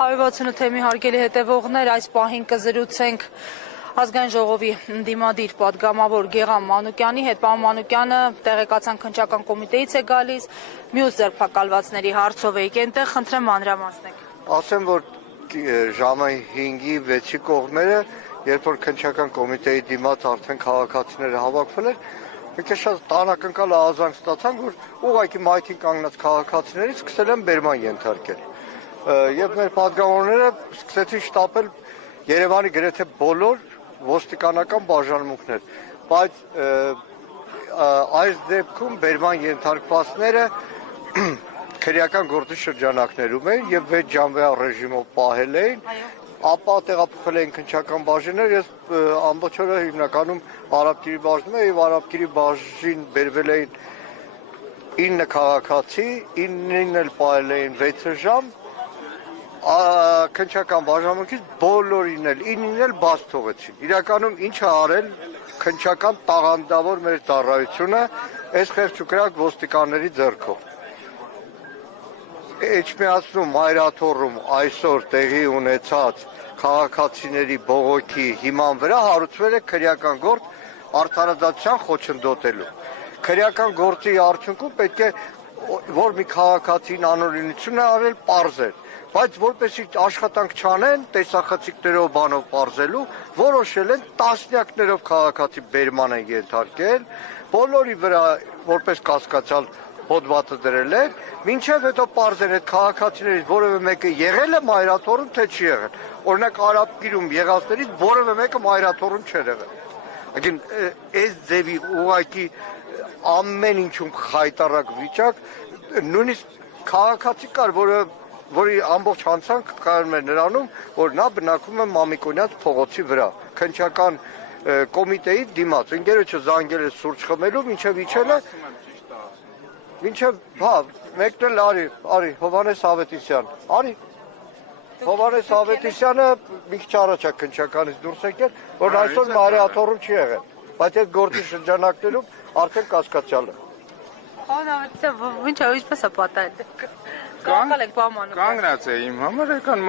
168-ի հարգելի հետևողներ, այս պահին կզրուցենք Ազգային ժողովի ընդդիմադիր պատգամավոր Գեղամ Մանուկյանի հետ։ Պարոն Մանուկյանը տեղեկացան քննչական կոմիտեից է գալիս, մյուս ձերբակալվածների հարցով եք այնտեղ, խնդրեմ մանրամասնեք։ Ասեմ, որ ժամը 5-ի 6-ի կողմերը, երբ որ քննչական կոմիտեի դիմաց արդեն քաղաքացիները հավաքվել էր, մի քիչ շատ տանակնկալ ահազանգ ստացանք, որ ուղղակի մայթին կանգնած քաղաքացիներից սկսել են բերման ենթարկել։ Եվ մեր պատգամավորները սկսեցին շտապել Երևանի գրեթե բոլոր ոստիկանական բաժանմունքներ, բայց այս դեպքում բերման ենթարկվածները քրեական գործի շրջանակներում էին եւ 6 ժամվա ռեժիմով պահել էին, ապա տեղափոխել էին քննչական բաժիններ, ես ամբողջ օրը հիմնականում Արաբկիրի բաժնում եմ եւ Արաբկիրի բաժին բերվել էին 9 քաղաքացի, 9-ին էլ պահել էին 6 ժամ, քննչական բաժանմունքից բոլորին էլ 9-ին էլ բաց թողեցին։ Իրականում ինչ է արել քննչական տաղանդավոր մեր ծառայությունը այս խեղճուկրակ ոստիկանների ձեռքով։ Էջմիածնում մայրաթոռում այսօր տեղի ունեցած քաղաքացիների բողոքի հիման վրա հարուցվել է քրեական գործ արդարադատության խոչընդոտելու։ Քրեական գործի արդյունքում պետք է որ մի քաղաքացին անօրինություն է արել պարզել, բայց որպեսզի աշխատանք չանեն տեսախցիկներով բանով պարզելու, որոշել են տասնյակներով քաղաքացի բերման են ենթարկել, բոլորի վրա որպես կասկածյալ հոդվածը դրել են, մինչև հետո պարզեն այդ քաղաքացիներից որևէ մեկը եղել է մայրաթոռում, թե չի եղել։ Օրինակ Արաբկիրում եղածներից որևէ մեկը մայրաթոռում չէր եղել։ Ագին այս ձևի ուղղակի ամեն ինչում խայտարակ վիճակ, նույնիսկ քաղաքացի կար, որի ամբողջ հանցանք կայանում էր նրանում, որ նա բնակվում է Մամիկոնյաց փողոցի վրա, քննչական կոմիտեի դիմաց, ընկերոջը զանգել է սուրճ խմելու, մինչև իջել է Մինչև, հա, մեկն էլ արի, Հովհաննես Ավետիսյան, արի, Հովհաննես Ավետիսյանը մի քիչ առաջ է քննչականից դուրս եկել, որ այսօր մայրաթոռում չի եղել, բայց այդ գործի շրջանակներում արդեն կասկածյալ է։ Պարոն Ավետիսյան, ինչպես է պատահել։ Կանգնել եք, պարոն Մանուկյան։ Կանգնած է իմ համար, եկան